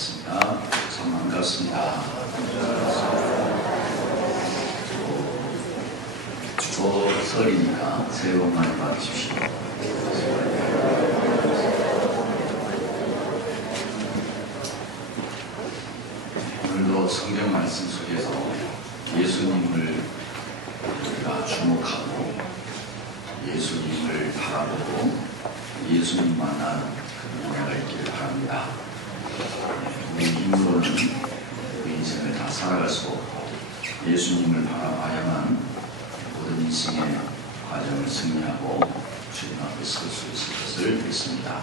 하겠습니다. 참 반갑습니다. 설이니까 새해 복 많이 받으십시오. 오늘도 성경 말씀 속에서 예수님을 우리가 주목하고 예수님을 바라보고 예수님 만난 그 은혜가 있기를 바랍니다. 우리 힘으로는 우리 인생을 다 살아갈 수 없고 예수님을 바라봐야만 모든 인생의 과정을 승리하고 주님 앞에 설 수 있을 것을 믿습니다.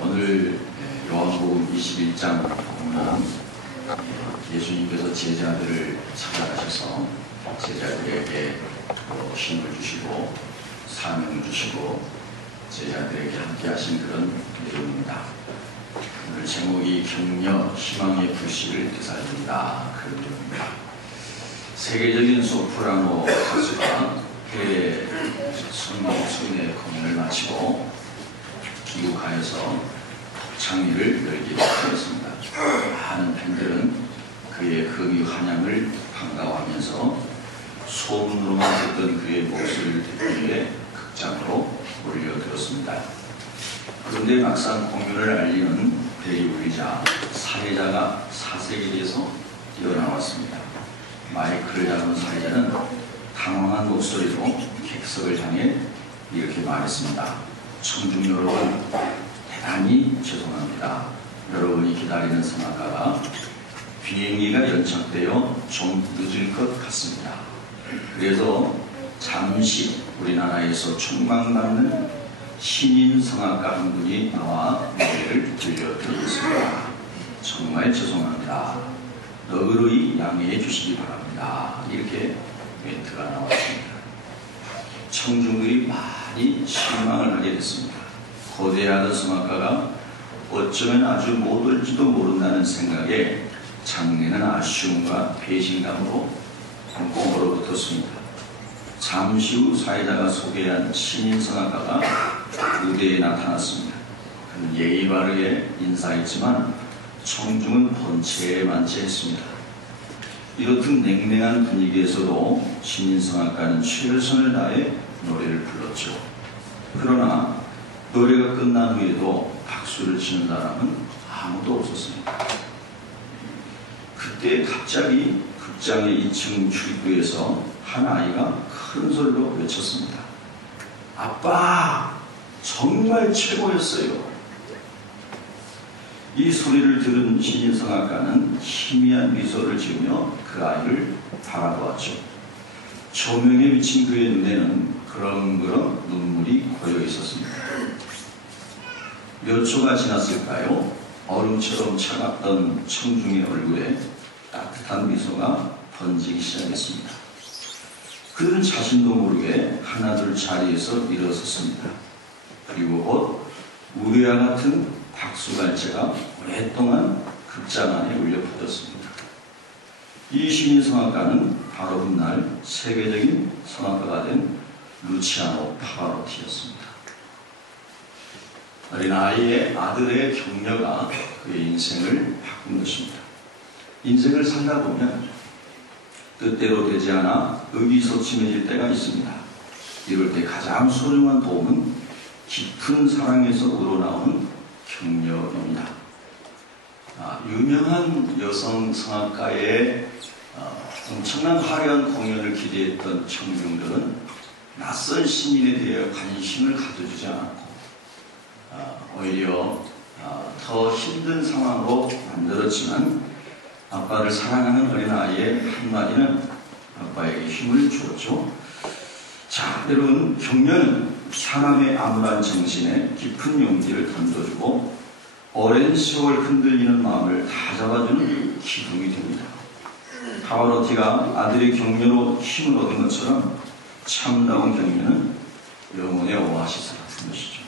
오늘 요한복음 21장 보면 예수님께서 제자들을 찾아가셔서 제자들에게 힘을 주시고 사명을 주시고 제자들에게 함께 하신 그런 내용입니다. 오늘 제목이 격려 희망의 불씨를 되살린다 그런 내용입니다. 세계적인 소프라노 가수가 해외 순회 공연을 마치고 귀국하여서 장미를 열기로 하였습니다. 많은 팬들은 그의 극유 환영을 반가워하면서 소문으로만 듣던 그의 목소리를 듣기 위해 극장으로 몰려들었습니다. 그런데 막상 공연을 알리는 벨이 울리자 사회자가 사색에서 뛰어나왔습니다. 마이크를 잡은 사회자는 당황한 목소리로 객석을 향해 이렇게 말했습니다. 청중 여러분, 대단히 죄송합니다. 여러분이 기다리는 성악가가 비행기가 연착되어 좀 늦을 것 같습니다. 그래서 잠시 우리나라에서 촉망받는 신인 성악가 한 분이 나와 노래를 들려드리겠습니다. 정말 죄송합니다. 너그러이 양해해 주시기 바랍니다. 이렇게 멘트가 나왔습니다. 청중들이 많이 실망을 하게 됐습니다. 거대하던 성악가가 어쩌면 아주 못 올지도 모른다는 생각에 장례는 아쉬움과 배신감으로 꽁꽁 얼어붙었습니다. 잠시 후 사회자가 소개한 신인 성악가가 무대에 나타났습니다. 그는 예의 바르게 인사했지만 청중은 번체만체했습니다. 이렇듯 냉랭한 분위기에서도 신인 성악가는 최선을 다해 노래를 불렀죠. 그러나 노래가 끝난 후에도 박수를 치는 사람은 아무도 없었습니다. 그때 갑자기 극장의 2층 출구에서 한 아이가 큰 소리로 외쳤습니다. 아빠! 정말 최고였어요. 이 소리를 들은 신인 성악가는 희미한 미소를 지으며 그 아이를 바라보았죠. 조명에 비친 그의 눈에는 그렁그렁 눈물이 고여 있었습니다. 몇 초가 지났을까요? 얼음처럼 차갑던 청중의 얼굴에 따뜻한 미소가 번지기 시작했습니다. 그들은 자신도 모르게 하나둘 자리에서 일어섰습니다. 그리고 곧 우레와 같은 박수갈채가 오랫동안 극장 안에 울려 퍼졌습니다. 이 신인 성악가는 바로 훗날 세계적인 성악가가 된 루치아노 파바로티였습니다. 어린아이의 아들의 격려가 그의 인생을 바꾼 것입니다. 인생을 살다 보면 뜻대로 되지 않아 의기소침해질 때가 있습니다. 이럴 때 가장 소중한 도움은 깊은 사랑에서 우러나오는 격려입니다. 유명한 여성 성악가의 엄청난 화려한 공연을 기대했던 청중들은 낯선 신인에 대해 관심을 가져주지 않았고 오히려 더 힘든 상황으로 만들었지만 아빠를 사랑하는 어린아이의 한마디는 아빠에게 힘을 주었죠. 자, 여러분, 격려는 사람의 암울한 정신에 깊은 용기를 던져주고 오랜 세월 흔들리는 마음을 다 잡아주는 기둥이 됩니다. 파바로티가 아들의 격려로 힘을 얻은 것처럼 참다운 격려는 영혼의 오아시스 같은 것이죠.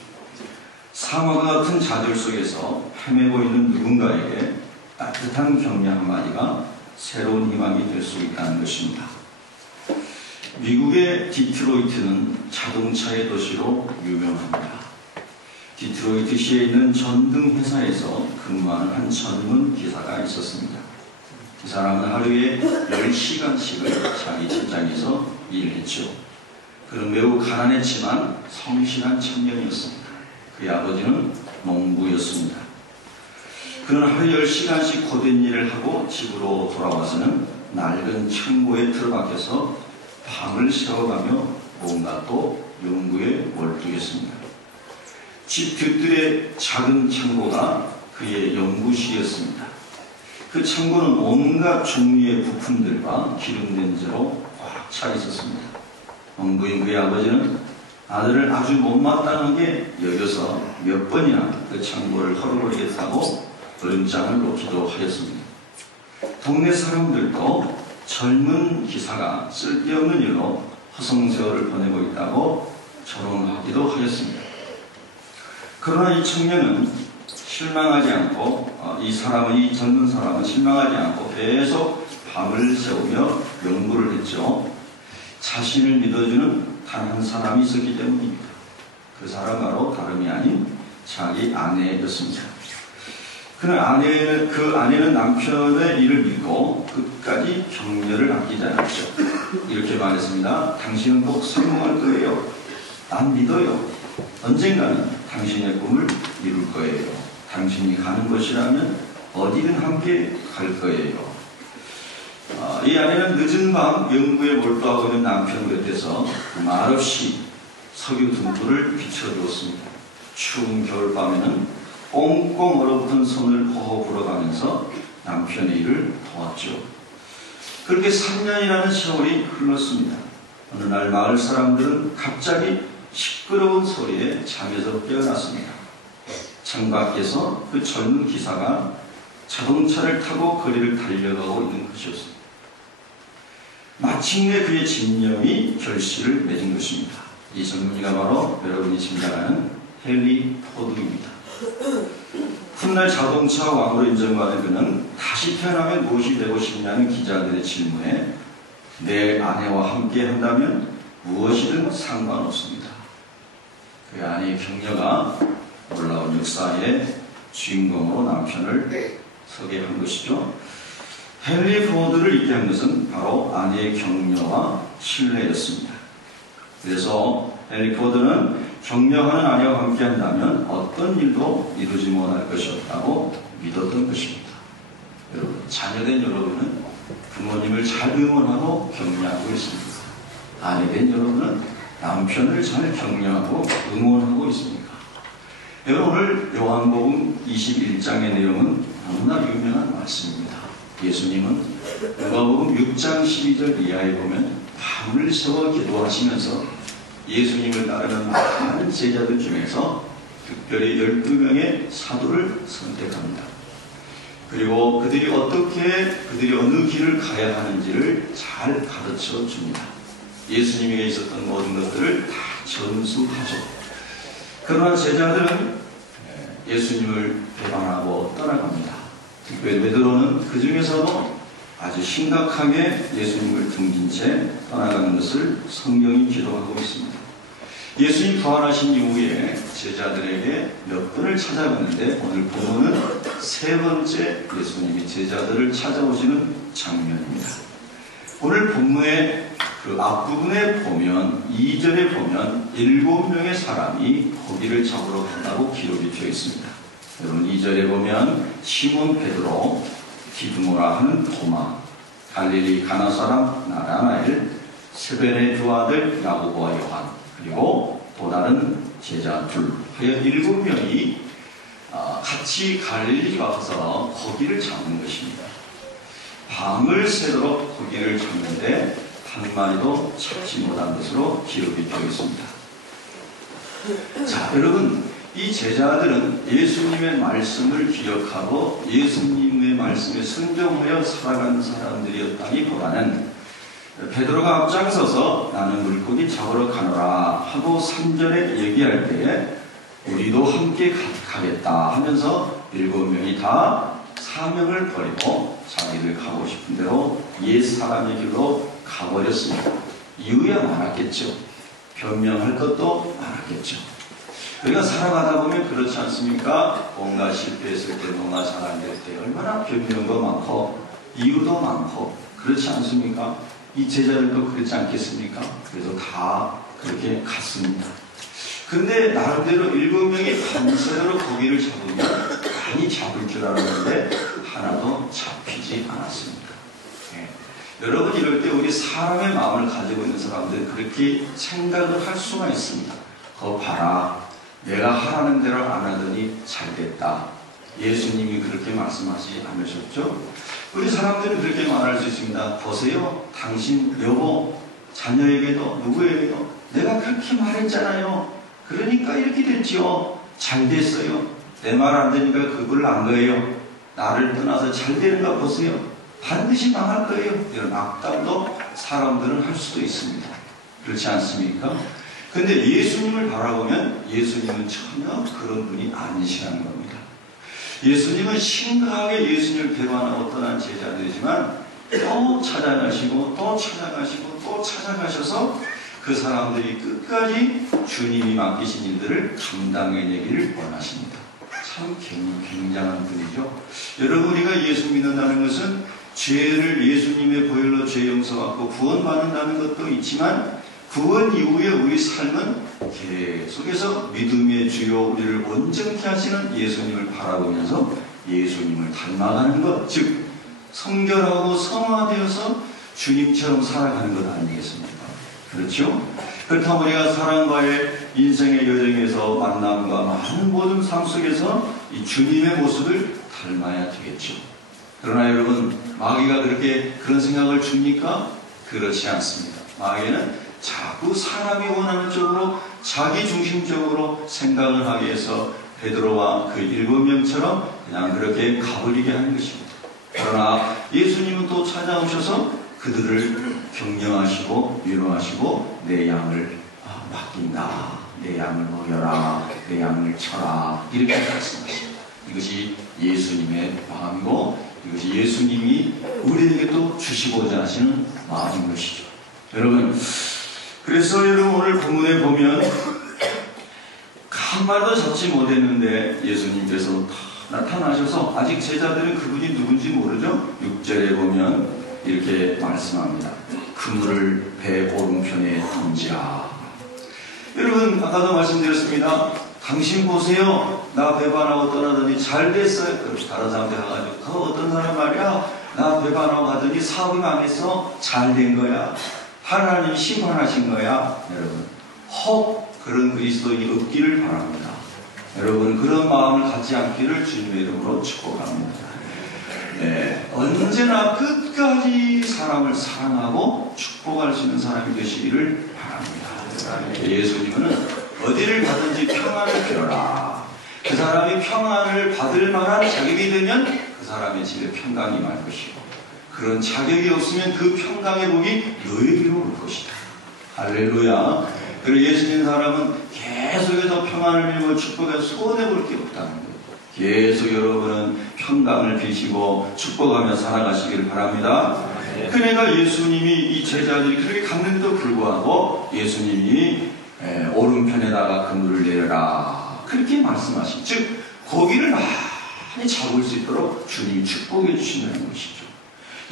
사막과 같은 자들 속에서 헤매고 있는 누군가에게 따뜻한 격려 한마디가 새로운 희망이 될 수 있다는 것입니다. 미국의 디트로이트는 자동차의 도시로 유명합니다. 디트로이트시에 있는 전등 회사에서 근무하는 한 전문 기사가 있었습니다. 그 사람은 하루에 10시간씩을 자기 직장에서 일했죠. 그는 매우 가난했지만 성실한 청년이었습니다. 그의 아버지는 농부였습니다. 그는 하루 10시간씩 고된 일을 하고 집으로 돌아와서는 낡은 창고에 틀어박혀서 밤을 새워가며 뭔가 또 연구에 몰두했습니다. 집 뒷뜰의 작은 창고가 그의 연구실이었습니다. 그 창고는 온갖 종류의 부품들과 기름 냄새로 꽉 차 있었습니다. 농부인 그의 아버지는 아들을 아주 못마땅하게 여겨서 몇 번이나 그 창고를 허루버리겠다고 얼음장을 놓기도 하였습니다. 동네 사람들도 젊은 기사가 쓸데없는 일로 허송세월을 보내고 있다고 조롱하기도 하였습니다. 그러나 이 청년은 실망하지 않고 이 젊은 사람은 실망하지 않고 계속 밤을 새우며 연구를 했죠. 자신을 믿어주는 단 한 사람이 있었기 때문입니다. 그 사람 바로 다름이 아닌 자기 아내였습니다. 그 아내는 남편의 일을 믿고 끝까지 격려를 아끼지 않았죠. 이렇게 말했습니다. 당신은 꼭 성공할 거예요. 난 믿어요. 언젠가는 당신의 꿈을 이룰 거예요. 당신이 가는 곳이라면 어디든 함께 갈 거예요. 이 아내는 늦은 밤 연구에 몰두하고 있는 남편 곁에서 말없이 석유 등불을 비춰주었습니다. 추운 겨울밤에는 꽁꽁 얼어붙은 손을 호호 불어가면서 남편의 일을 도왔죠. 그렇게 3년이라는 세월이 흘렀습니다. 어느 날 마을 사람들은 갑자기 시끄러운 소리에 잠에서 깨어났습니다. 창밖에서 그 젊은 기사가 자동차를 타고 거리를 달려가고 있는 것이었습니다. 마침내 그의 진명이 결실을 맺은 것입니다. 이 젊은이가 바로 여러분이 지금 잘 아는 헨리 포드입니다. 훗날 자동차 왕으로 인정받은 그는 다시 태어나면 무엇이 되고 싶냐는 기자들의 질문에 내 아내와 함께 한다면 무엇이든 상관없습니다. 그 아내의 격려가 놀라운 역사의 주인공으로 남편을 서게 한 것이죠. 헨리 포드를 있게 한 것은 바로 아내의 격려와 신뢰였습니다. 그래서 헨리 포드는 격려하는 아내와 함께 한다면 어떤 일도 이루지 못할 것이었다고 믿었던 것입니다. 여러분, 자녀된 여러분은 부모님을 잘 응원하고 격려하고 있습니다. 아내된 여러분은 남편을 잘 격려하고 응원하고 있습니까? 여러분, 오늘 요한복음 21장의 내용은 너무나 유명한 말씀입니다. 예수님은 누가복음 6장 12절 이하에 보면 밤을 새워 기도하시면서 예수님을 따르는 많은 제자들 중에서 특별히 12명의 사도를 선택합니다. 그리고 그들이 어느 길을 가야 하는지를 잘 가르쳐 줍니다. 예수님에게 있었던 모든 것들을 다 전수하죠. 그러나 제자들은 예수님을 배반하고 떠나갑니다. 특별히 베드로는 그 중에서도 아주 심각하게 예수님을 등진 채 떠나가는 것을 성경이 기록하고 있습니다. 예수님 부활하신 이후에 제자들에게 몇 번을 찾아갔는데 오늘 본문은 세 번째 예수님이 제자들을 찾아오시는 장면입니다. 오늘 본문의 그 앞부분에 보면 2절에 보면 7명의 사람이 고기를 잡으러 간다고 기록이 되어 있습니다. 여러분 2절에 보면 시몬 베드로, 디두모라 하는 토마, 갈릴리 가나 사람 나다나엘, 세베네 두 아들 야고보와 요한, 그리고 또 다른 제자 둘, 하여 7명이 같이 갈릴리 가서 고기를 잡는 것입니다. 밤을 새도록 고기를 잡는데 한 마리도 잡지 못한 것으로 기록이 되어 있습니다. 자, 여러분, 이 제자들은 예수님의 말씀을 기억하고 예수님의 말씀에 순종하여 살아가는 사람들이었다기보다는 베드로가 앞장서서 나는 물고기 잡으러 가노라 하고 3절에 얘기할 때에 우리도 함께 가겠다 하면서 7명이 다 사명을 버리고 자기를 가고 싶은 대로 옛 사람의 길로 가버렸습니다. 이유야 많았겠죠. 변명할 것도 많았겠죠. 우리가 살아가다 보면 그렇지 않습니까? 뭔가 실패했을 때, 뭔가 잘 안 될 때 얼마나 변명도 많고 이유도 많고 그렇지 않습니까? 이 제자들도 그렇지 않겠습니까? 그래서 다 그렇게 갔습니다. 근데 나름대로 7명이 밤새도록 고기를 잡으면 많이 잡을 줄 알았는데 하나도 잡히지 않았습니다. 네. 여러분, 이럴 때 우리 사람의 마음을 가지고 있는 사람들은 그렇게 생각을 할 수가 있습니다. 거 봐라, 내가 하라는 대로 안 하더니 잘 됐다. 예수님이 그렇게 말씀하지 않으셨죠? 우리 사람들은 그렇게 말할 수 있습니다. 보세요, 당신 여보, 자녀에게도 누구에게도 내가 그렇게 말했잖아요. 그러니까 이렇게 됐죠. 잘 됐어요. 내 말 안 되니까 그걸 안 거예요. 나를 떠나서 잘 되는 거 보세요. 반드시 망할 거예요. 이런 악담도 사람들은 할 수도 있습니다. 그렇지 않습니까? 근데 예수님을 바라보면 예수님은 전혀 그런 분이 아니시라는 겁니다. 예수님은 심각하게 예수님을 배반하고 떠난 제자들이지만 또 찾아가시고 또 찾아가시고 또 찾아가셔서 그 사람들이 끝까지 주님이 맡기신 일들을 감당해내기를 원하십니다. 참 굉장한 분이죠. 여러분, 우리가 예수 믿는다는 것은 죄를 예수님의 보혈로 죄 용서받고 구원받는다는 것도 있지만 구원 이후에 우리 삶은 계속해서 믿음의 주요 우리를 온전케 하시는 예수님을 바라보면서 예수님을 닮아가는 것, 즉 성결하고 성화되어서 주님처럼 살아가는 것 아니겠습니까? 그렇죠? 그렇다면 우리가 사랑과의 인생의 여정에서 만남과 많은 모든 삶 속에서 이 주님의 모습을 닮아야 되겠죠. 그러나 여러분, 마귀가 그런 생각을 줍니까? 그렇지 않습니다. 마귀는 자꾸 사람이 원하는 쪽으로 자기 중심적으로 생각을 하게 해서 베드로와 그 7명처럼 그냥 그렇게 가버리게 하는 것입니다. 그러나 예수님은 또 찾아오셔서 그들을 격려하시고 위로하시고 내 양을 맡긴다, 내 양을 먹여라, 내 양을 쳐라, 이렇게 말씀하십니다. 이것이 예수님의 마음이고 이것이 예수님이 우리에게 또 주시고자 하시는 마음인 것이죠. 여러분, 그래서 여러분 오늘 본문에 보면 한 말도 잡지 못했는데 예수님께서 나타나셔서 아직 제자들은 그분이 누군지 모르죠? 6절에 보면 이렇게 말씀합니다. 그물을 배 오른편에 던지라. 여러분, 아까도 말씀드렸습니다. 당신 보세요. 나 배반하고 떠나더니 잘 됐어요. 다른 사람한테 가가지고 그 어떤 사람 말이야, 나 배반하고 가더니 사업이 망해서 잘 된 거야. 하나님이 심판하신 거야. 여러분, 혹 그런 그리스도인이 없기를 바랍니다. 여러분, 그런 마음을 갖지 않기를 주님의 이름으로 축복합니다. 네, 언제나 끝까지 사람을 사랑하고 축복할 수 있는 사람이 되시기를 바랍니다. 예수님은 어디를 가든지 평안을 빌어라. 그 사람이 평안을 받을 만한 자격이 되면 그 사람의 집에 평강이 말 것이고, 그런 자격이 없으면 그 평강의 복이 너에게로 올 것이다. 할렐루야. 그리고 예수 믿는 사람은 계속해서 평안을 빌고 축복해서 손해볼 게 없다는 거예요. 계속 여러분은 평강을 비시고 축복하며 살아가시길 바랍니다. 그러니까 예수님이 이 제자들이 그렇게 갔는데도 불구하고 예수님이 오른편에다가 그물을 내려라, 그렇게 말씀하신, 즉 고기를 많이 잡을 수 있도록 주님이 축복해 주신다는 것이죠.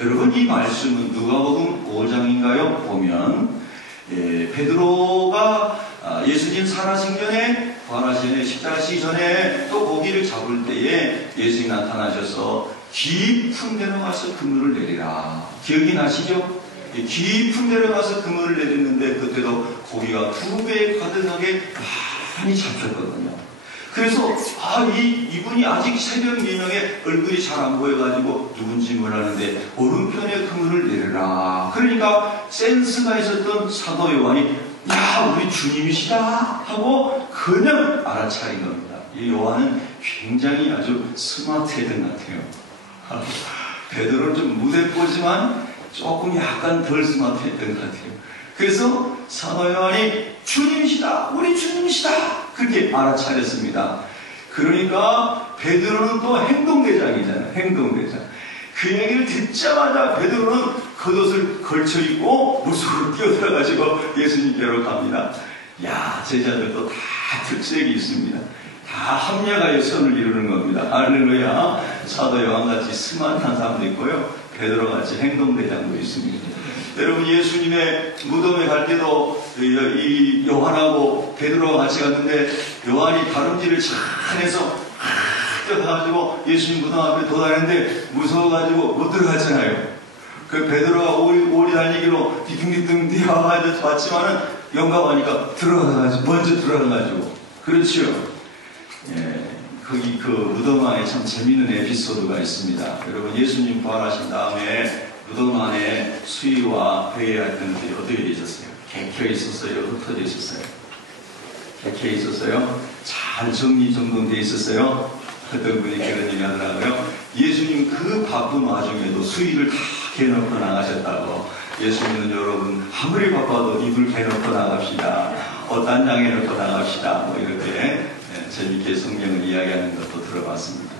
여러분, 이 말씀은 누가복음 5장인가요? 보면 베드로가 예수님 살아신 전에, 부활하시기 전에, 십자가시기 전에 또 고기를 잡을 때에 예수님이 나타나셔서 깊은 데로 가서 그물을 내리라. 기억이 나시죠? 깊은 데로 가서 그물을 내렸는데 그때도 고기가 2배 가득하게 많이 잡혔거든요. 그래서 이분이 아직 새벽 4명의 얼굴이 잘 안 보여가지고 누군지 몰랐는데 오른편에 그물을 내려라. 그러니까 센스가 있었던 사도 요한이 야, 우리 주님이시다 하고 그냥 알아차린 겁니다. 이 요한은 굉장히 아주 스마트했던 것 같아요. 베드로는 좀 무대뽀지만 조금 약간 덜 스마트했던 것 같아요. 그래서 사도 요한이 주님이시다, 우리 주님이시다, 그렇게 알아차렸습니다. 그러니까 베드로는 또 행동대장이잖아요. 행동대장. 그 얘기를 듣자마자 베드로는 겉옷을 걸쳐 입고 물속으로 뛰어들어가지고 예수님께로 갑니다. 야, 제자들도 다 특색이 있습니다. 다 합력하여 선을 이루는 겁니다. 할렐루야. 사도 요한같이 스마트한 사람도 있고요, 베드로같이 행동대장도 있습니다. 여러분, 예수님의 무덤에 갈 때도 이 요한하고 베드로가 같이 갔는데, 요한이 다름질을 잘해서 가가지고 예수님 무덤 앞에 도달했는데 무서워가지고 못 들어갔잖아요. 그 베드로가 오리 달리기로 뒤뚱뒤뚱 뛰어와가지고 왔지만은 영감하니까 먼저 들어가가지고. 그렇죠. 예, 거기 그 무덤 안에 참 재미있는 에피소드가 있습니다. 여러분, 예수님 부활하신 다음에 무덤 안에 수의와 회의했던 것들이 어떻게 되셨어요? 객혀 있었어요? 흩어져 있었어요? 객혀 있었어요? 잘 정리정돈되어 있었어요? 어떤 분이 그런 얘기 하더라고요. 예수님 그 바쁜 와중에도 수의를 다 개놓고 나가셨다고. 예수님은 여러분 아무리 바빠도 이불 개놓고 나갑시다, 옷 단장해 놓고 나갑시다, 뭐 이렇게 재밌게 성경을 이야기하는 것도 들어봤습니다.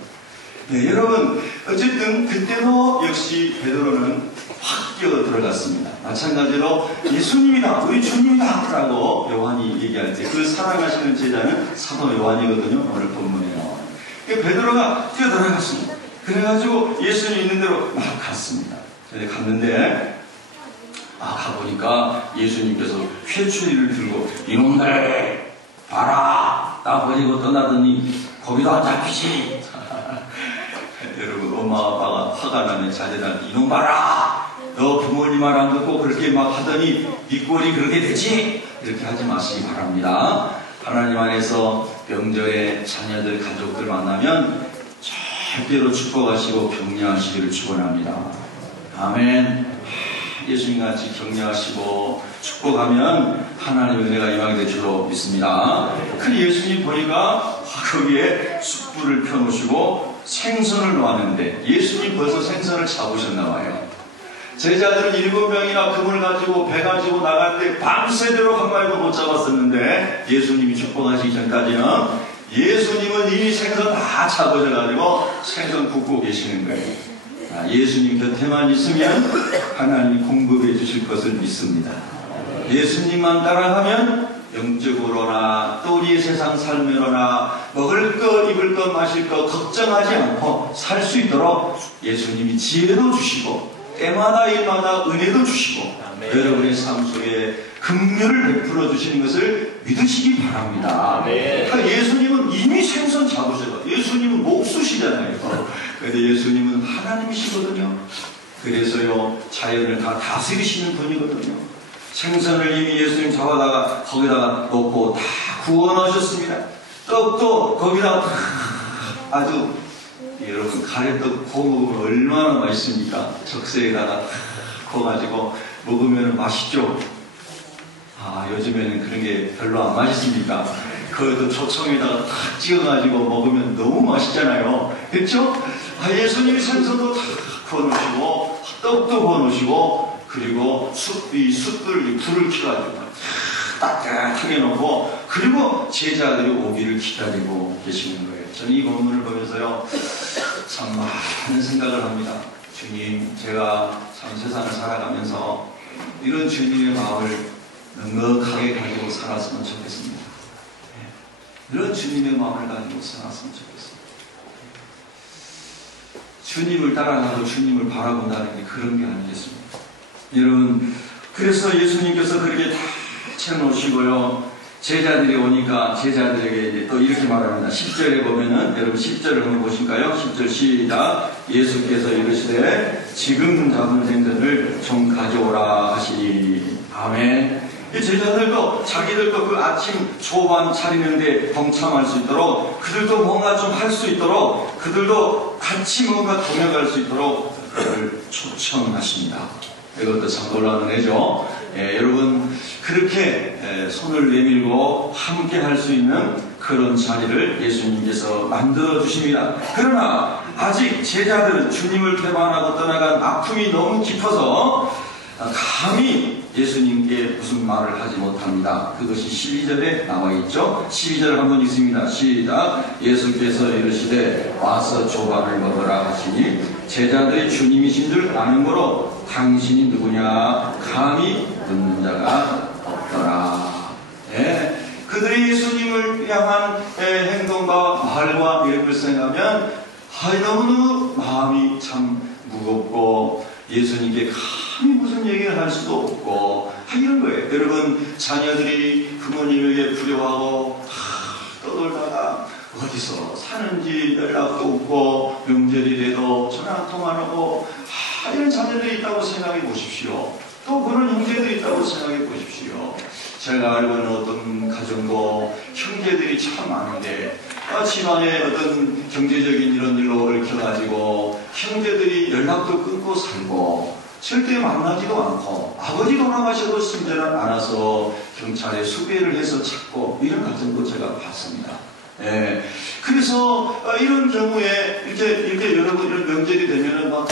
네, 여러분, 어쨌든 그때도 역시 베드로는 확 끼어 들어갔습니다. 마찬가지로 예수님이다, 우리 주님이다 라고 요한이 얘기할 때 그 사랑하시는 제자는 사도 요한이거든요. 오늘 본문에요. 베드로가 뛰어 들어갔습니다. 그래가지고 예수님 있는 대로 막 갔습니다. 갔는데 가보니까 예수님께서 회초리를 들고 이놈들 봐라, 나 버리고 떠나더니 거기도 안 잡히지. 여러분, 엄마 아빠가 화가 나면 자제들한테 이놈 봐라, 너 부모님 말 안 듣고 그렇게 막 하더니 네 꼴이 그렇게 되지, 이렇게 하지 마시기 바랍니다. 하나님 안에서 명절에 자녀들 가족들 만나면 절대로 축복하시고 격려하시기를 축원합니다. 아멘. 예수님같이 격려하시고 축복하면 하나님의 은혜가 임하게 될 줄로 믿습니다. 그 예수님 보니까 거기에 숯불을 펴놓으시고 생선을 놓았는데, 예수님 벌써 생선을 잡으셨나봐요. 제자들은 7명이나 금을 가지고 배 가지고 나갈 때 밤새도록 한 마리도 못 잡았었는데, 예수님이 축복하시기 전까지는 예수님은 이미 생선 다 잡으셔가지고 생선 굽고 계시는 거예요. 예수님 곁에만 있으면 하나님이 공급해 주실 것을 믿습니다. 예수님만 따라가면 영적으로나 또 우리의 세상 삶으로나 먹을 것, 입을 것, 마실 것 걱정하지 않고 살 수 있도록 예수님이 지혜도 주시고 때마다 일마다 은혜도 주시고 여러분의 삶 속에 긍휼을 베풀어 주시는 것을 믿으시기 바랍니다. 그러니까 예수님은 이미 생선 잡으셔서, 예수님은 목수시잖아요. 그런데 예수님은 하나님이시거든요. 그래서요, 자연을 다 다스리시는 분이거든요. 생선을 이미 예수님 잡아다가 거기다가 놓고 다 구워 넣으셨습니다. 떡도 거기다가 아주, 여러분, 가래떡 구워 먹으면 얼마나 맛있습니까? 적세에다가 구워가지고 먹으면 맛있죠? 요즘에는 그런 게 별로 안 맛있습니까? 그것도 조청에다가 탁 찍어가지고 먹으면 너무 맛있잖아요. 그렇죠? 예수님이 생선도 다 구워놓으시고 떡도 구워놓으시고, 그리고 숯불 불을 켜가지고 따뜻하게 놓고, 그리고 제자들이 오기를 기다리고 계시는 거예요. 저는 이 본문을 보면서요, 참 많은 생각을 합니다. 주님, 제가 참 세상을 살아가면서 이런 주님의 마음을 넉넉하게 가지고 살았으면 좋겠습니다. 이런 주님의 마음을 가지고 살았으면 좋겠습니다. 주님을 따라가고 주님을 바라본다는 게 그런 게 아니겠습니까? 여러분, 그래서 예수님께서 그렇게 다 채워놓으시고요, 제자들이 오니까 제자들에게 이제 또 이렇게 말합니다. 10절에 보면은, 여러분 10절을 한번 보실까요? 10절 시작. 예수께서 이르시되 지금 잡은 생선을 좀 가져오라 하시니. 아멘. 이 제자들도 자기들도 그 아침 조반 차리는데 동참할 수 있도록, 그들도 뭔가 좀 할 수 있도록, 그들도 같이 뭔가 동역할 수 있도록 그를 초청하십니다. 이것도 참 놀라운 은혜죠. 여러분, 그렇게 손을 내밀고 함께 할 수 있는 그런 자리를 예수님께서 만들어 주십니다. 그러나 아직 제자들은 주님을 배반하고 떠나간 아픔이 너무 깊어서 감히 예수님께 무슨 말을 하지 못합니다. 그것이 12절에 나와 있죠. 12절 한번 읽습니다. 시작. 예수께서 이르시되 와서 조반을 먹으라 하시니 제자들이 주님이신 줄 아는 거로 당신이 누구냐 감히 묻는 자가 없더라. 그들이 예수님을 향한 행동과 말과 이런 걸 생각하면 너무너무 마음이 참 무겁고 예수님께 감히 무슨 얘기를 할 수도 없고 이런 거예요. 여러분, 자녀들이 부모님에게 불효하고 떠돌다가 어디서 사는지 연락도 없고 명절이 돼도 전화 한 통 안 하고 이런 자녀들이 있다고 생각해 보십시오. 또 그런 형제들이 있다고 생각해 보십시오. 제가 알고 있는 어떤 가정도 형제들이 참 많은데 집안에 어떤 경제적인 이런 일로 얽혀가지고 형제들이 연락도 끊고 살고 절대 만나지도 않고 아버지 돌아가셔도 심지어는 않아서 경찰에 수배를 해서 찾고 이런 가정도 제가 봤습니다. 그래서 이런 경우에 이렇게 여러분 이런 명절이 되면은 막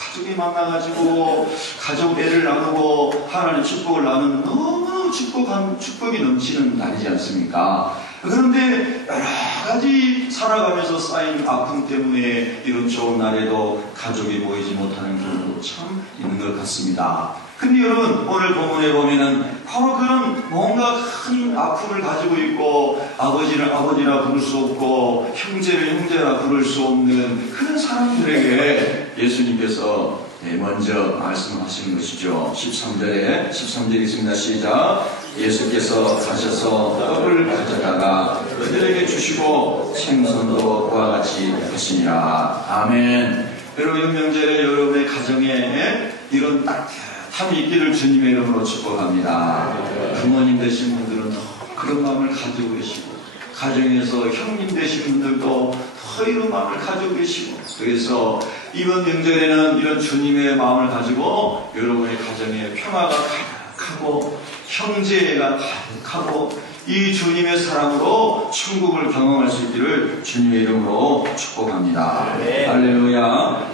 가족이 만나가지고 가족 애를 나누고 하나님의 축복을 나누는 너무 축복이 넘치는 날이지 않습니까? 그런데 여러 가지 살아가면서 쌓인 아픔 때문에 이런 좋은 날에도 가족이 모이지 못하는 경우도 참 있는 것 같습니다. 근데 여러분, 오늘 본문에 보면은 바로 그런 뭔가 큰 아픔을 가지고 있고 아버지를 아버지라 부를 수 없고 형제를 형제라 부를 수 없는 그런 사람들에게 예수님께서 먼저 말씀하시는 것이죠. 13절에 있습니다. 시작. 예수께서 가셔서 떡을 가져다가 그들에게 주시고 생선도 그와 같이 하시니라. 아멘. 여러분, 명절에 여러분의 가정에 이런 따뜻함이 있기를 주님의 이름으로 축복합니다. 부모님 되신 분들은 더 그런 마음을 가지고 계시고 가정에서 형님 되신 분들도 더 이런 마음을 가지고 계시고 그래서 이번 명절에는 이런 주님의 마음을 가지고 여러분의 가정에 평화가 가득하고 형제가 가득하고 이 주님의 사랑으로 천국을 경험할 수 있기를 주님의 이름으로 축복합니다. 할렐루야.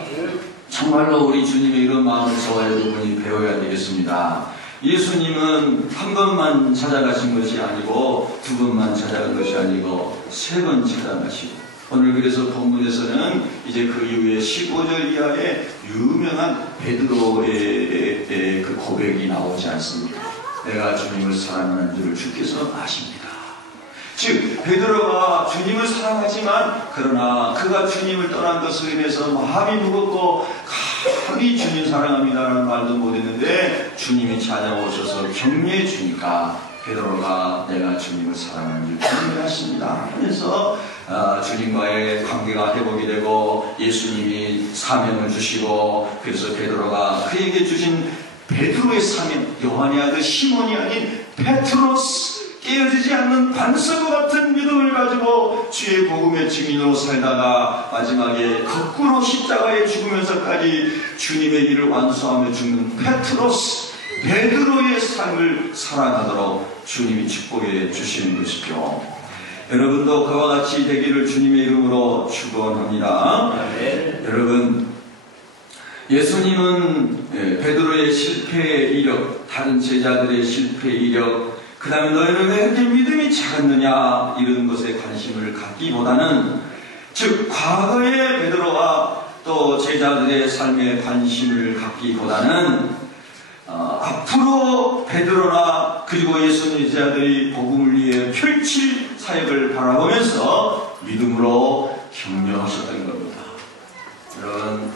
정말로 우리 주님의 이런 마음을 저와 여러분이 배워야 되겠습니다. 예수님은 한 번만 찾아가신 것이 아니고 두 번만 찾아간 것이 아니고 세 번 찾아가시고 오늘 그래서 본문에서는 이제 그 이후에 15절 이하의 유명한 베드로의 그 고백이 나오지 않습니까? 내가 주님을 사랑하는 줄을 주께서 아십니다. 즉 베드로가 주님을 사랑하지만 그러나 그가 주님을 떠난 것으로 인해서 마음이 무겁고 감히 주님 사랑합니다라는 말도 못했는데 주님이 찾아오셔서 격려해 주니까 베드로가 내가 주님을 사랑하는 줄 격려하십니다. 그래서 주님과의 관계가 회복이 되고 예수님이 사명을 주시고 그래서 베드로가 그에게 주신 베드로의 사명, 요한의 아들 시몬이 아닌 페트로스, 깨어지지 않는 반석과 같은 믿음을 가지고 주의 복음의 증인으로 살다가 마지막에 거꾸로 십자가에 죽으면서까지 주님의 일을 완수하며 죽는 페트로스, 베드로의 삶을 살아가도록 주님이 축복해 주시는 것이죠. 여러분도 그와 같이 되기를 주님의 이름으로 축원합니다. 여러분, 예수님은 베드로의 실패의 이력, 다른 제자들의 실패의 이력, 그 다음에 너희는 왜 이렇게 믿음이 작았느냐 이런 것에 관심을 갖기보다는 즉 과거의 베드로와 또 제자들의 삶에 관심을 갖기보다는 앞으로 베드로나 그리고 예수님의 제자들이 복음을 위해 펼칠 사역을 바라보면서 믿음으로 격려하셨던 겁니다. 여러분,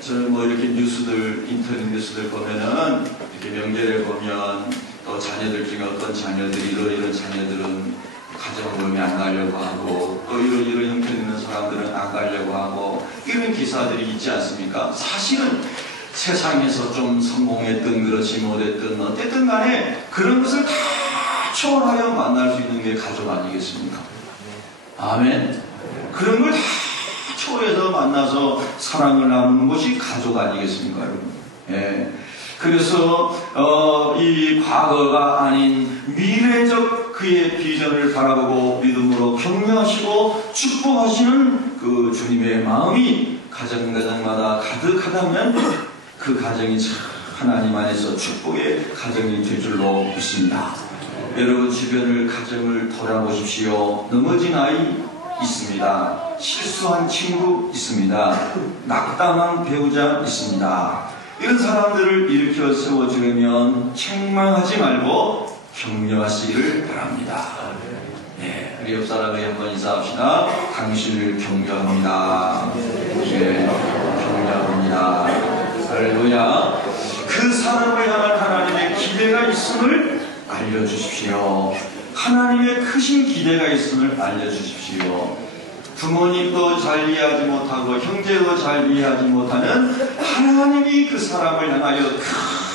저는 뭐 이렇게 뉴스들, 인터넷 뉴스들 보면은 이렇게 명절에 보면 또 자녀들 중에 어떤 자녀들이 이런 자녀들은 가정모임에 안 가려고 하고 또 이런 형편 있는 사람들은 안 가려고 하고 이런 기사들이 있지 않습니까? 사실은 세상에서 좀 성공했든 그렇지 못했든 어쨌든 간에 그런 것을 다 초월하여 만날 수 있는 게 가족 아니겠습니까? 아멘. 그런 걸 다 초월해서 만나서 사랑을 나누는 것이 가족 아니겠습니까, 여러분? 예. 그래서 이 과거가 아닌 미래적 그의 비전을 바라보고 믿음으로 격려하시고 축복하시는 그 주님의 마음이 가정마다 가득하다면 그 가정이 참 하나님 안에서 축복의 가정이 될 줄로 믿습니다. 여러분 주변을 가정을 돌아보십시오. 넘어진 아이 있습니다. 실수한 친구 있습니다. 낙담한 배우자 있습니다. 이런 사람들을 일으켜 세워주려면 책망하지 말고 격려하시기를 바랍니다. 네, 우리 옆 사람에게 한번 인사합시다. 당신을 경배합니다. 네, 경배합니다. 할렐루야. 그 사람을 향한 하나님의 기대가 있음을 알려주십시오. 하나님의 크신 기대가 있음을 알려주십시오. 부모님도 잘 이해하지 못하고 형제도 잘 이해하지 못하는 하나님이 그 사람을 향하여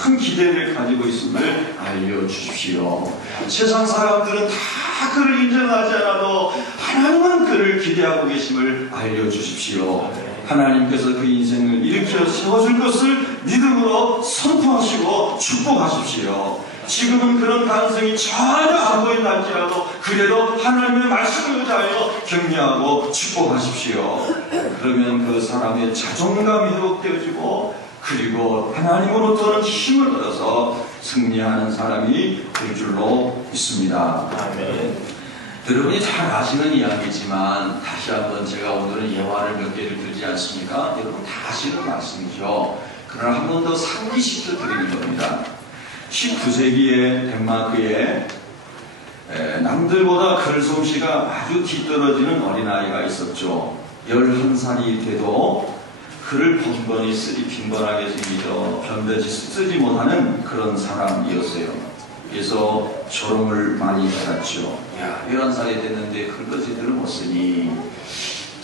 큰 기대를 가지고 있음을 알려주십시오. 세상 사람들은 다 그를 인정하지 않아도 하나님은 그를 기대하고 계심을 알려주십시오. 하나님께서 그 인생을 일으켜 세워줄 것을 믿음으로 선포하시고 축복하십시오. 지금은 그런 가능성이 전혀 안 보인다 할지라도 그래도 하나님의 말씀을 의지하여 격려하고 축복하십시오. 그러면 그 사람의 자존감이 회복되어지고 그리고 하나님으로부터는 힘을 얻어서 승리하는 사람이 될 줄로 믿습니다. 아멘. 여러분이 잘 아시는 이야기지만 다시 한번 제가 오늘은 예화를 몇 개를 들지 않습니까? 여러분 다 아시는 말씀이죠. 그러나 한 번 더 상기시켜 드리는 겁니다. 19세기에 덴마크에 남들보다 글솜씨가 아주 뒤떨어지는 어린아이가 있었죠. 11살이 돼도 글을 빈번하게 쓰기도 변변치 쓰지 못하는 그런 사람이었어요. 그래서 조롱을 많이 받았죠. 야, 11살이 됐는데 글도 제대로 못 쓰니.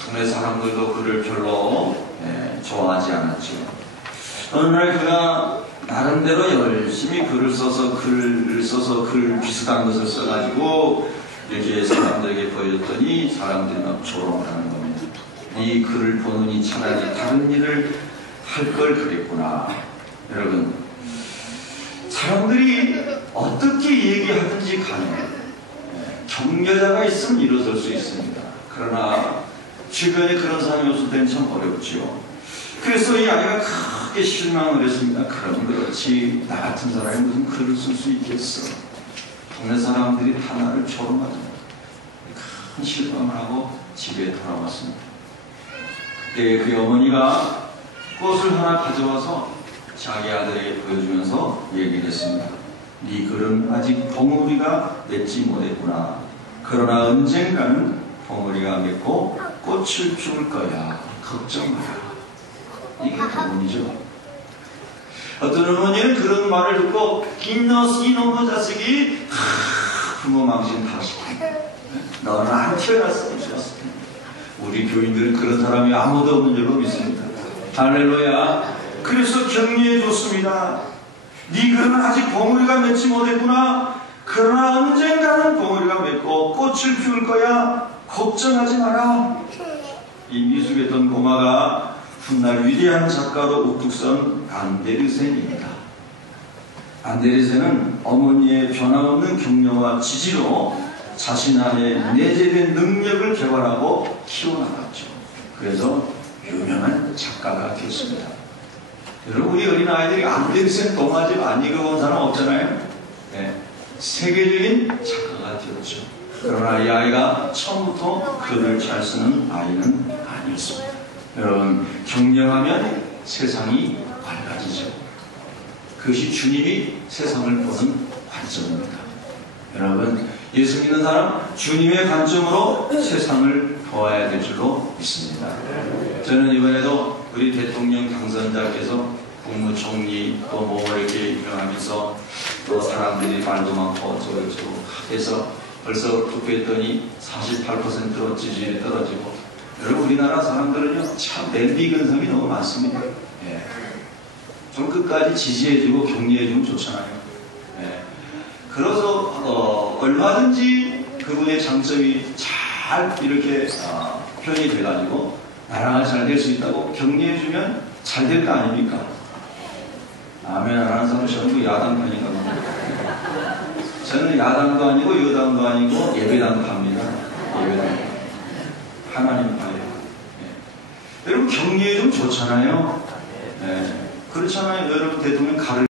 동네 사람들도 그를 별로 좋아하지 않았죠. 어느 날 그가 나름대로 열심히 글을 써서 글 비슷한 것을 써가지고 이렇게 사람들에게 보여줬더니 사람들이 막 조롱을 하는 겁니다. 이 글을 보느니 차라리 다른 일을 할 걸 그랬구나. 여러분, 사람들이 어떻게 얘기하든지 간에 격려자가 있으면 일어설 수 있습니다. 그러나 주변에 그런 사람이 없을 때는 참 어렵죠. 그래서 이 아이가 크게 실망을 했습니다. 그럼 그렇지, 나 같은 사람이 무슨 글을 쓸 수 있겠어. 동네 사람들이 다 나를 조롱하죠. 큰 실망을 하고 집에 돌아왔습니다. 그때 그 어머니가 꽃을 하나 가져와서 자기 아들에게 보여주면서 얘기를 했습니다. 네 글은 아직 봉우리가 맺지 못했구나. 그러나 언젠가는 봉우리가 맺고 꽃을 피울 거야. 걱정 마라. 이게 어머니죠. 어떤 어머니는 그런 말을 듣고 이놈의 자식이 부모 망신 다 시켜. 너는 안 태어났으면 좋았을 텐데. 우리 교인들은 그런 사람이 아무도 없는 줄로 믿습니다. 할렐루야. 그래서 격려해 줬습니다. 네 글은 아직 봉우리가 맺지 못했구나. 그러나 언젠가는 봉우리가 맺고 꽃을 피울 거야. 걱정하지 마라. 이 미숙했던 고마가 훗날 위대한 작가로 우뚝 선 안데르센입니다. 안데르센은 어머니의 변함없는 격려와 지지로 자신 안에 내재된 능력을 개발하고 키워나갔죠. 그래서 유명한 작가가 되었습니다. 여러분, 우리 어린아이들이 안데르센 동화집 안 읽어본 사람 없잖아요. 네. 세계적인 작가가 되었죠. 그러나 이 아이가 처음부터 글을 잘 쓰는 아이는 아니었습니다. 여러분, 격려하면 세상이 밝아지죠. 그것이 주님이 세상을 보는 관점입니다. 여러분, 예수 믿는 사람 주님의 관점으로 세상을 보아야 될 줄로 믿습니다. 저는 이번에도 우리 대통령 당선자께서 국무총리 또 뭐 이렇게 유명하면서 또 사람들이 말도 많고 저저고 해서 벌써 투표했더니 48%로 지지율이 떨어지고, 여러분 우리나라 사람들은요 참 냄비 근성이 너무 많습니다. 예. 좀 끝까지 지지해주고 격려해주면 좋잖아요. 예. 그래서 얼마든지 그분의 장점이 잘 이렇게 표현이 돼가지고 나라가 잘 될 수 있다고 격려해주면 잘 될 거 아닙니까? 아멘 안 하는 사람은 전부 야당 편인가 봅니다. 저는 야당도 아니고 여당도 아니고 예배당도 합니다. 예배당. 하나님 파예요. 예. 여러분 격려해주면 좋잖아요. 예. 그렇잖아요. 여러분 대통령 가를